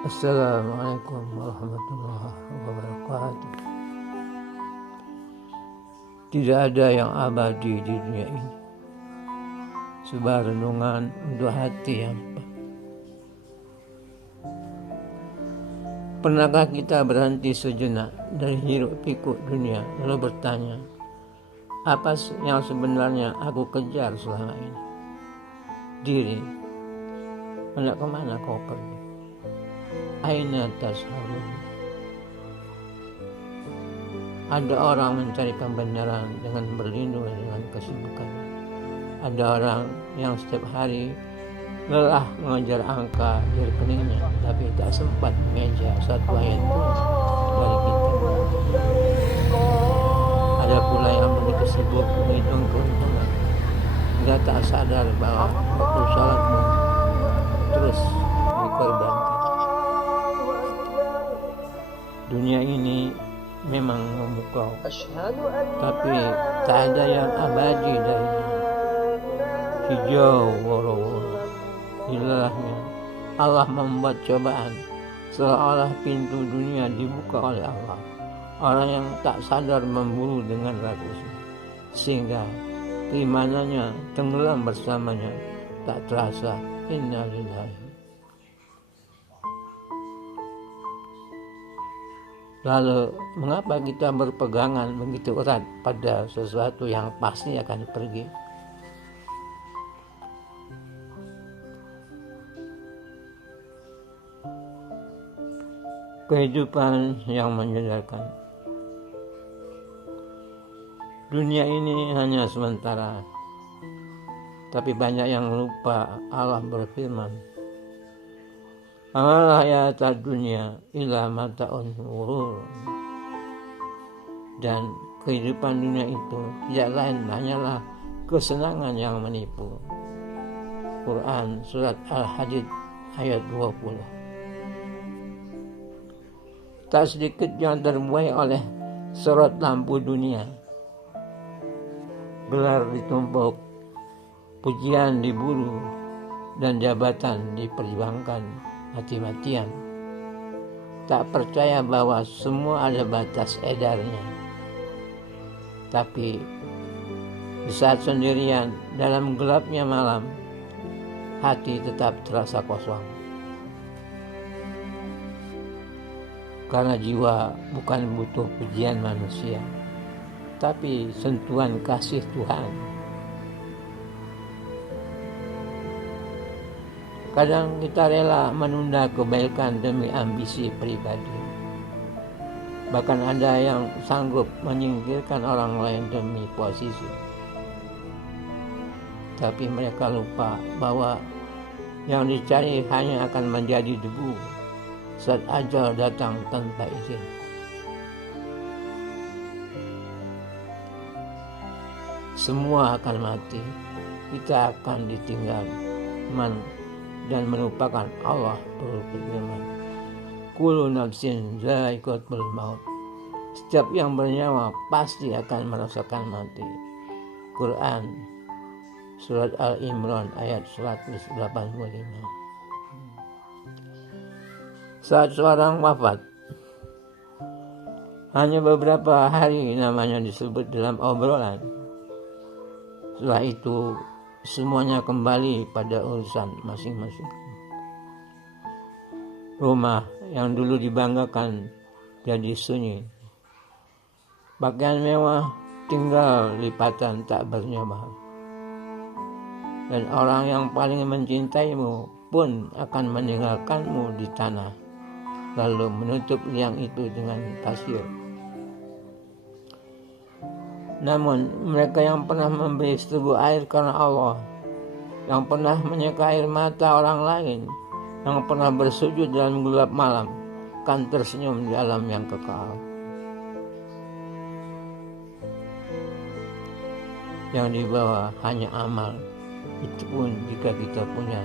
Assalamualaikum warahmatullahi wabarakatuh. Tidak ada yang abadi di dunia ini. Sebuah renungan untuk hati yang lupa. Pernahkah kita berhenti sejenak dari hiruk pikuk dunia lalu bertanya, apa yang sebenarnya aku kejar selama ini? Diri, hendak kemana kau pergi? Aina tasharun. Ada orang mencari pembenaran dengan berlindung dengan kesibukan. Ada orang yang setiap hari lelah mengejar angka di rekeningnya, tapi tak sempat mengejar satu ayat pun dari kita. Ada pula yang begitu sibuk menghitung keuntungan hingga tak sadar bahwa waktu sholat pun terus dikorbankan. Dunia ini memang memukau, tapi tak ada yang abadi darinya. Hijau woro-woro, hilangnya Allah membuat cobaan seolah pintu dunia dibuka oleh Allah. Orang yang tak sadar memburu dengan ragusnya, sehingga keimanannya tenggelam bersamanya, tak terasa. Innalillahi. Lalu, mengapa kita berpegangan begitu erat pada sesuatu yang pasti akan pergi? Kehidupan yang menyadarkan. Dunia ini hanya sementara, tapi banyak yang lupa. Allah berfirman, Amal hayatad dunia illa mata'un ghurur. Dan kehidupan dunia itu tidak lain hanyalah kesenangan yang menipu. Quran surat Al-Hadid ayat 20. Tak sedikit yang terbuai oleh sorot lampu dunia. Gelar ditumpuk, pujian diburu, dan jabatan diperjuangkan mati-matian. Tak percaya bahwa semua ada batas edarnya. Tapi di saat sendirian dalam gelapnya malam, hati tetap terasa kosong. Karena jiwa bukan butuh pujian manusia, tapi sentuhan kasih Tuhan. Kadang kita rela menunda kebaikan demi ambisi pribadi. Bahkan ada yang sanggup menyingkirkan orang lain demi posisi. Tapi mereka lupa bahwa yang dicari hanya akan menjadi debu saat ajal datang tanpa izin. Semua akan mati, kita akan ditinggal dan melupakan Allah berfirman, Kullu nafsin dha'iqatul maut. Setiap yang bernyawa pasti akan merasakan mati. Quran surat Al-Imran ayat 185. Saat seorang wafat, hanya beberapa hari namanya disebut dalam obrolan. Setelah itu semuanya kembali pada urusan masing-masing. Rumah yang dulu dibanggakan jadi sunyi. Pakaian mewah tinggal lipatan tak bernyawa. Dan orang yang paling mencintaimu pun akan meninggalkanmu di tanah, lalu menutup liang itu dengan pasir. Namun mereka yang pernah memberi seteguk air karena Allah, yang pernah menyeka air mata orang lain, yang pernah bersujud dalam gelap malam, kan tersenyum di alam yang kekal. Yang dibawa hanya amal, itu pun jika kita punya.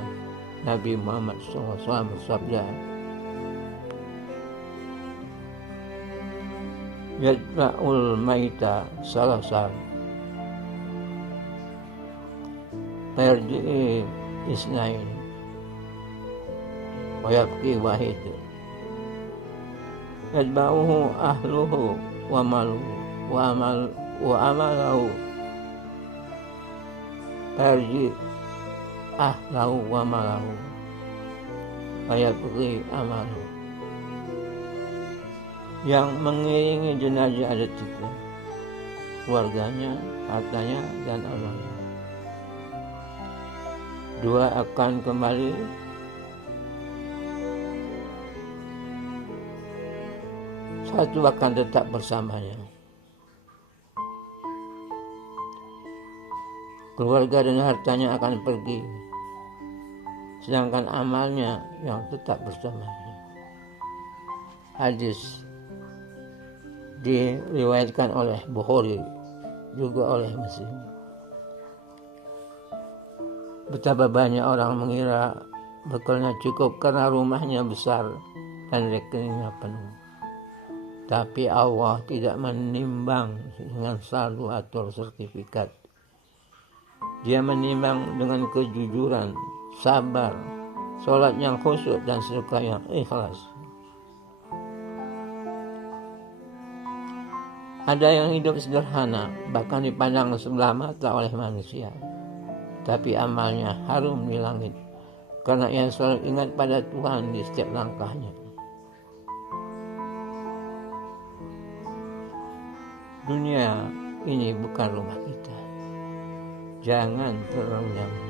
Nabi Muhammad SAW bersabda, Yajma'ul maita salasal Perji'i isnain Wayabki wahid yatba'uhu ahluhu wa maluhu wa amalahu yarji ahlahu wa malahu wa yabghi amalahu. Yang mengiringi jenazah ada 3, keluarganya, hartanya, dan amalnya. 2 akan kembali, 1 akan tetap bersamanya. Keluarga dan hartanya akan pergi, sedangkan amalnya yang tetap bersamanya. Hadis diriwayatkan oleh Bukhari, juga oleh Muslim. Betapa banyak orang mengira bekalnya cukup karena rumahnya besar dan rekeningnya penuh. Tapi Allah tidak menimbang dengan saldo atau sertifikat. Dia menimbang dengan kejujuran, sabar, sholat yang khusyuk, dan sedekah yang ikhlas. Ada yang hidup sederhana, bahkan dipandang sebelah mata oleh manusia, tapi amalnya harum di langit, karena ia selalu ingat pada Tuhan di setiap langkahnya. Dunia ini bukan rumah kita. Jangan terlalu nyaman.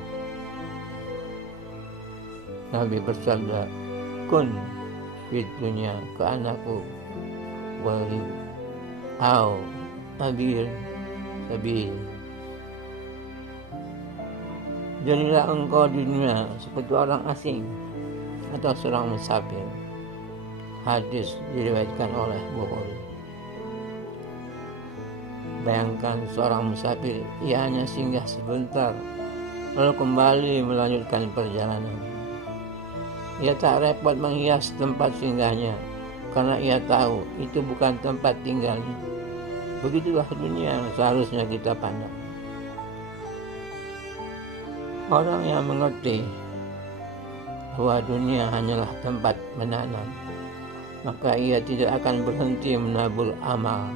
Nabi bersabda, kun fid dunya ka'annaku wali au abir sabil. Jadilah engkau di dunia seperti orang asing atau seorang musafir. Hadis diriwayatkan oleh Bukhari. Bayangkan seorang musafir, ia hanya singgah sebentar lalu kembali melanjutkan perjalanan. Ia tak repot menghias tempat singgahnya karena ia tahu itu bukan tempat tinggalnya. Begitulah dunia yang seharusnya kita pandang. Orang yang mengerti bahwa dunia hanyalah tempat menanam, maka ia tidak akan berhenti menabur amal.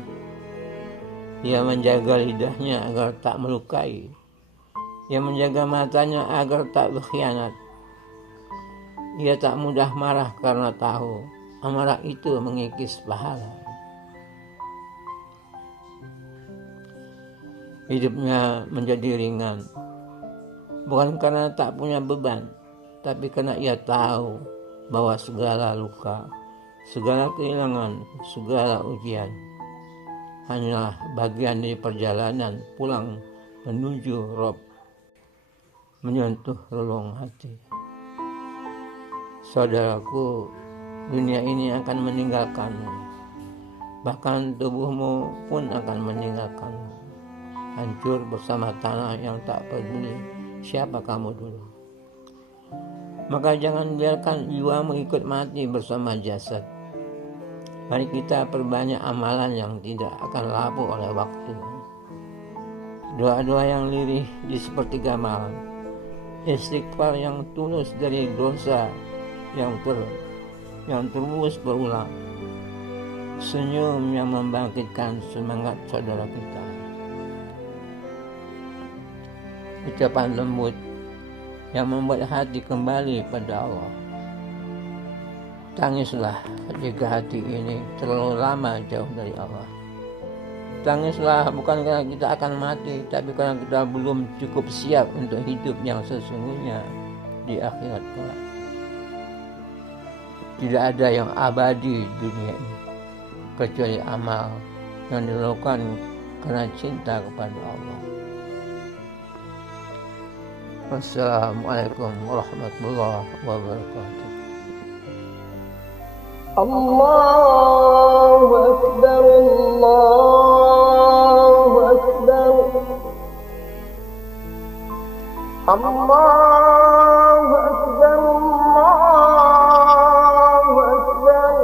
Ia menjaga lidahnya agar tak melukai. Ia menjaga matanya agar tak berkhianat. Ia tak mudah marah karena tahu amarah itu mengikis pahala. Hidupnya menjadi ringan, bukan karena tak punya beban, tapi karena ia tahu bahwa segala luka, segala kehilangan, segala ujian hanyalah bagian dari perjalanan pulang menuju Rob, menyentuh relung hati. Saudaraku, dunia ini akan meninggalkanmu, bahkan tubuhmu pun akan meninggalkanmu, hancur bersama tanah yang tak peduli siapa kamu dulu. Maka jangan biarkan jiwamu ikut mati bersama jasad. Mari kita perbanyak amalan yang tidak akan lapuk oleh waktu. Doa-doa yang lirih di sepertiga malam, istighfar yang tulus dari dosa yang terus berulang, senyum yang membangkitkan semangat saudara kita, ucapan lembut yang membuat hati kembali pada Allah. Tangislah jika hati ini terlalu lama jauh dari Allah. Tangislah bukan karena kita akan mati, tapi karena kita belum cukup siap untuk hidup yang sesungguhnya di akhirat kelak. Tidak ada yang abadi di dunia ini kecuali amal yang dilakukan karena cinta kepada Allah. Wassalamualaikum warahmatullahi wabarakatuh. Allahu Akbar, Allahu Akbar, Allahu Akbar, Allahu Akbar.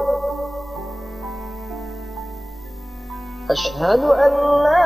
Ashhadu an la